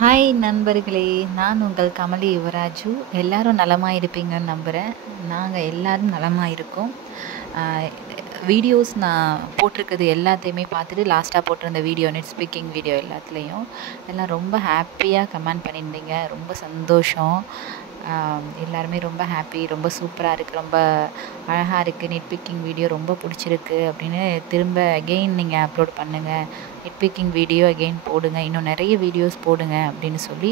Hi நண்பர்களே! நான் உங்கள் கமலி யுவராஜு. எல்லாரும் நலமா இருப்பீங்கன்னு நம்புறேன். நாங்க எல்லாரும் நலமா இருக்கோம். அ வீடியோஸ் நான் போட்டிருக்கிறது எல்லாத்தையுமே பார்த்துட்டு லாஸ்ட்டா போட்டிருந்த வீடியோ, நெட் ஸ்பீக்கிங் வீடியோ எல்லாத்துலேயும் எல்லாம் ரொம்ப ஹாப்பியாக கமெண்ட் பண்ணியிருந்தீங்க. ரொம்ப சந்தோஷம். எல்லாருமே ரொம்ப ஹாப்பி, ரொம்ப சூப்பராக இருக்குது, ரொம்ப அழகாக இருக்குது, நெட் பிக்கிங் வீடியோ ரொம்ப பிடிச்சிருக்கு அப்படின்னு திரும்ப அகெயின் நீங்கள் அப்லோட் பண்ணுங்கள், நெட் பிக்கிங் வீடியோ அகெயின் போடுங்க, இன்னும் நிறைய வீடியோஸ் போடுங்க அப்படின்னு சொல்லி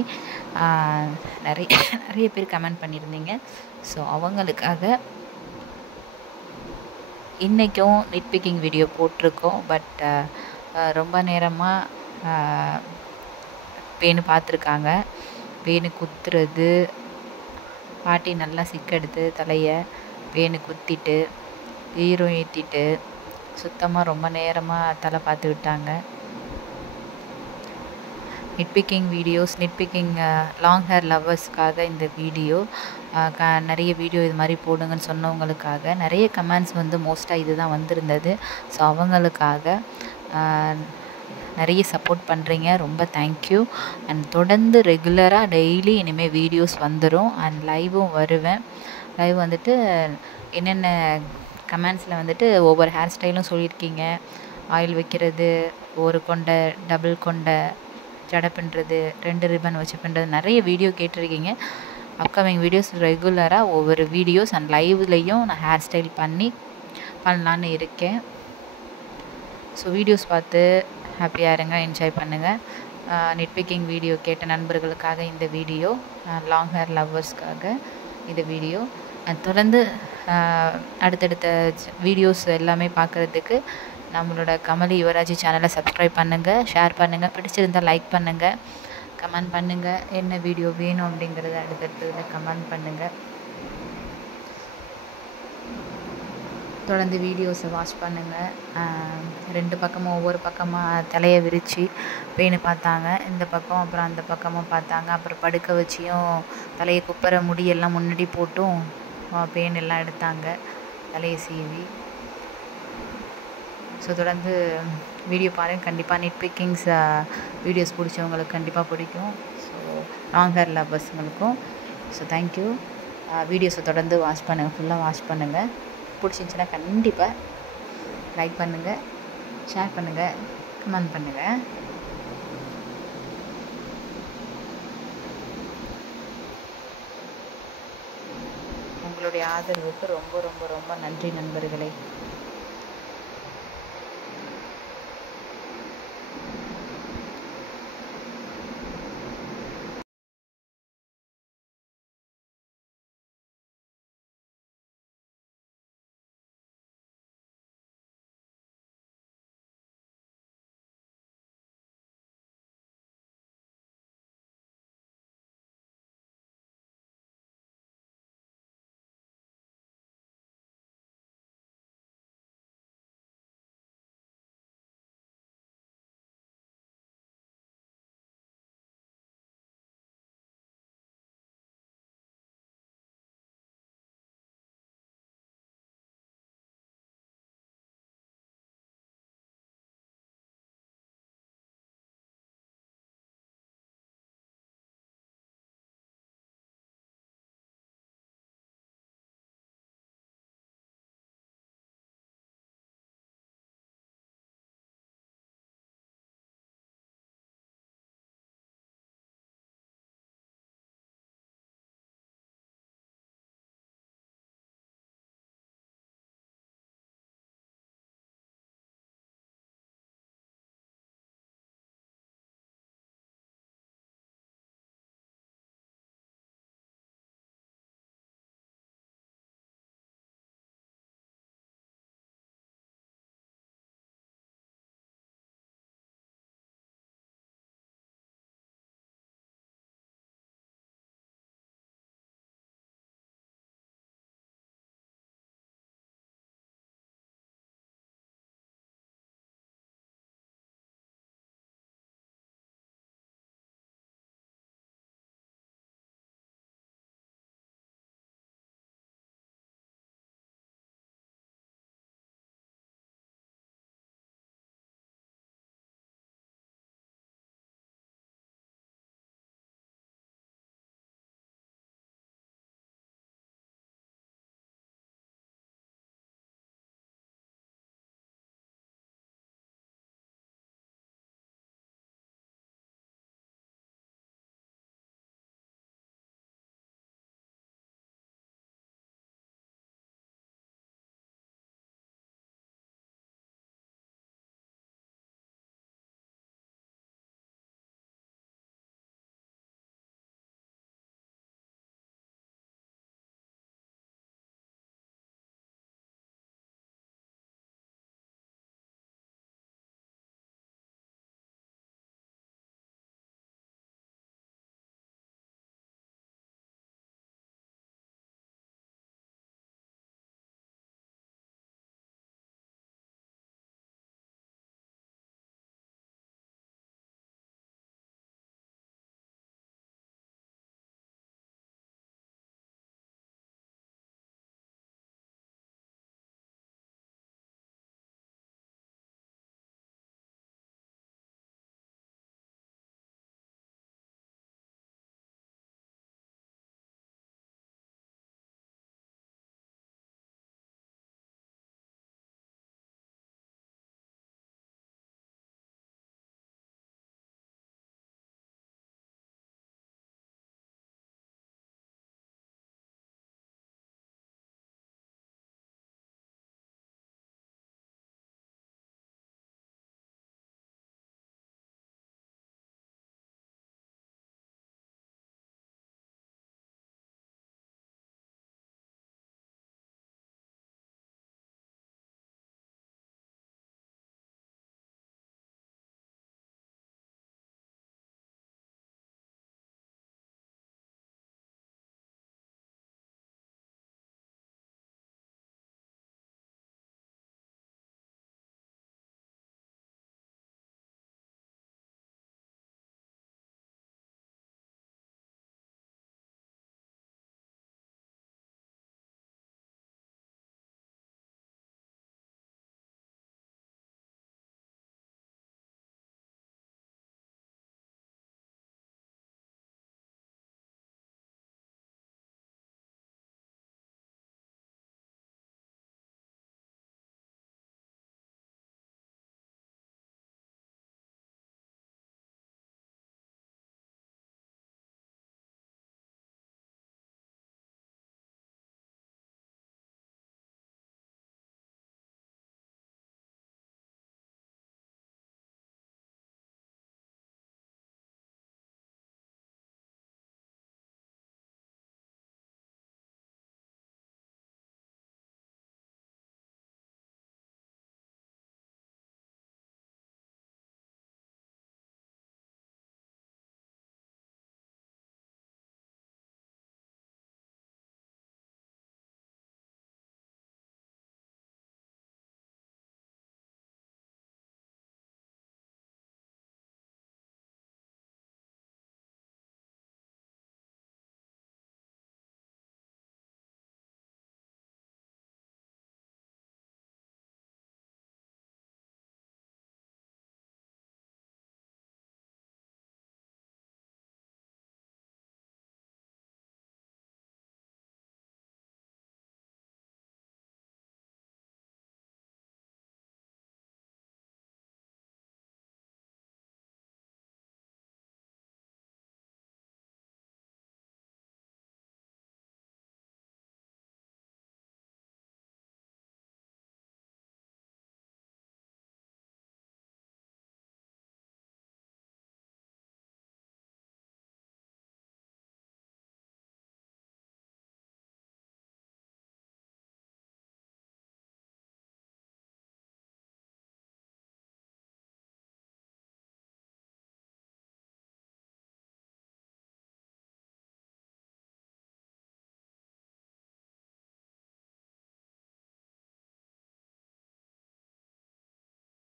நிறைய நிறைய பேர் கமெண்ட் பண்ணியிருந்தீங்க. ஸோ அவங்களுக்காக இன்றைக்கும் நெட் பிக்கிங் வீடியோ போட்டிருக்கோம். பட் ரொம்ப நேரமாக பேனு பார்த்துருக்காங்க. பேனு குத்துறது, பாட்டி நல்லா சிக்கெடுத்து தலையை பேனு குத்திட்டு ஈரம் ஏற்றிட்டு சுத்தமாக ரொம்ப நேரமாக தலை பார்த்து விட்டாங்க. Net picking videos, net picking long hair லவ்வர்ஸ்க்காக இந்த வீடியோ. நிறைய வீடியோ இது மாதிரி போடுங்கன்னு சொன்னவங்களுக்காக நிறைய கமெண்ட்ஸ் வந்து மோஸ்ட்டாக இது தான் வந்திருந்தது. ஸோ அவங்களுக்காக நிறைய சப்போர்ட் பண்ணுறீங்க, ரொம்ப தேங்க்யூ. அண்ட் தொடர்ந்து ரெகுலராக டெய்லி இனிமேல் வீடியோஸ் வந்துடும். அண்ட் லைவும் வருவேன். லைவ் வந்துட்டு என்னென்ன கமெண்ட்ஸில் வந்துட்டு ஒவ்வொரு ஹேர் ஸ்டைலும் சொல்லியிருக்கீங்க. ஆயில் வைக்கிறது, ஒரு கொண்டை, டபுள் கொண்டை, ஜடை பின்னுறது, 2 ரிப்பன் வச்சு பின்னுறது, நிறைய வீடியோ கேட்டிருக்கீங்க. அப்கமிங் வீடியோஸ் ரெகுலராக ஒவ்வொரு வீடியோஸ் அண்ட் லைவ்லேயும் நான் ஹேர் ஸ்டைல் பண்ணலான்னு இருக்கேன். ஸோ வீடியோஸ் பார்த்து ஹாப்பியாக இருங்க, என்ஜாய் பண்ணுங்கள். நெட் பிக்கிங் வீடியோ கேட்ட நண்பர்களுக்காக இந்த வீடியோ, லாங் ஹேர் லவ்வர்ஸ்க்காக இந்த வீடியோ. தொடர்ந்து அடுத்தடுத்த வீடியோஸ் எல்லாமே பார்க்குறதுக்கு நம்மளோட கமலி யுவராஜ் சேனலை சப்ஸ்கிரைப் பண்ணுங்கள், ஷேர் பண்ணுங்கள், பிடிச்சிருந்தால் லைக் பண்ணுங்கள், கமெண்ட் பண்ணுங்கள். என்ன வீடியோ வேணும் அப்படிங்கிறத அடுத்தடுத்தது கமெண்ட் பண்ணுங்கள். தொடர்ந்து வீடியோஸை வாட்ச் பண்ணுங்கள். 2 பக்கமும் ஒவ்வொரு பக்கமாக தலையை விரித்து பேனு பார்த்தாங்க. இந்த பக்கம் அப்புறம் அந்த பக்கமும் பார்த்தாங்க. அப்புறம் படுக்க வச்சியும் தலையை குப்புற முடியெல்லாம் முன்னாடி போட்டும் பேன் எல்லாம் எடுத்தாங்க, தலையை சீவி. ஸோ தொடர்ந்து வீடியோ பாருங்கள். கண்டிப்பாக நெட் பிக்கிங்ஸ் வீடியோஸ் பிடிச்சவங்களுக்கு கண்டிப்பாக பிடிக்கும். ஸோ லாங் ஹேர் லவ்வர்ஸுங்களுக்கும் ஸோ தேங்க்யூ. வீடியோஸை தொடர்ந்து வாட்ச் பண்ணுங்கள், ஃபுல்லாக வாட்ச் பண்ணுங்கள். பிடிச்சிருந்துச்சின்னா கண்டிப்பாக லைக் பண்ணுங்கள், ஷேர் பண்ணுங்கள், கமெண்ட் பண்ணுங்கள். உங்களுடைய ஆதரவுக்கு ரொம்ப ரொம்ப ரொம்ப நன்றி நண்பர்களே.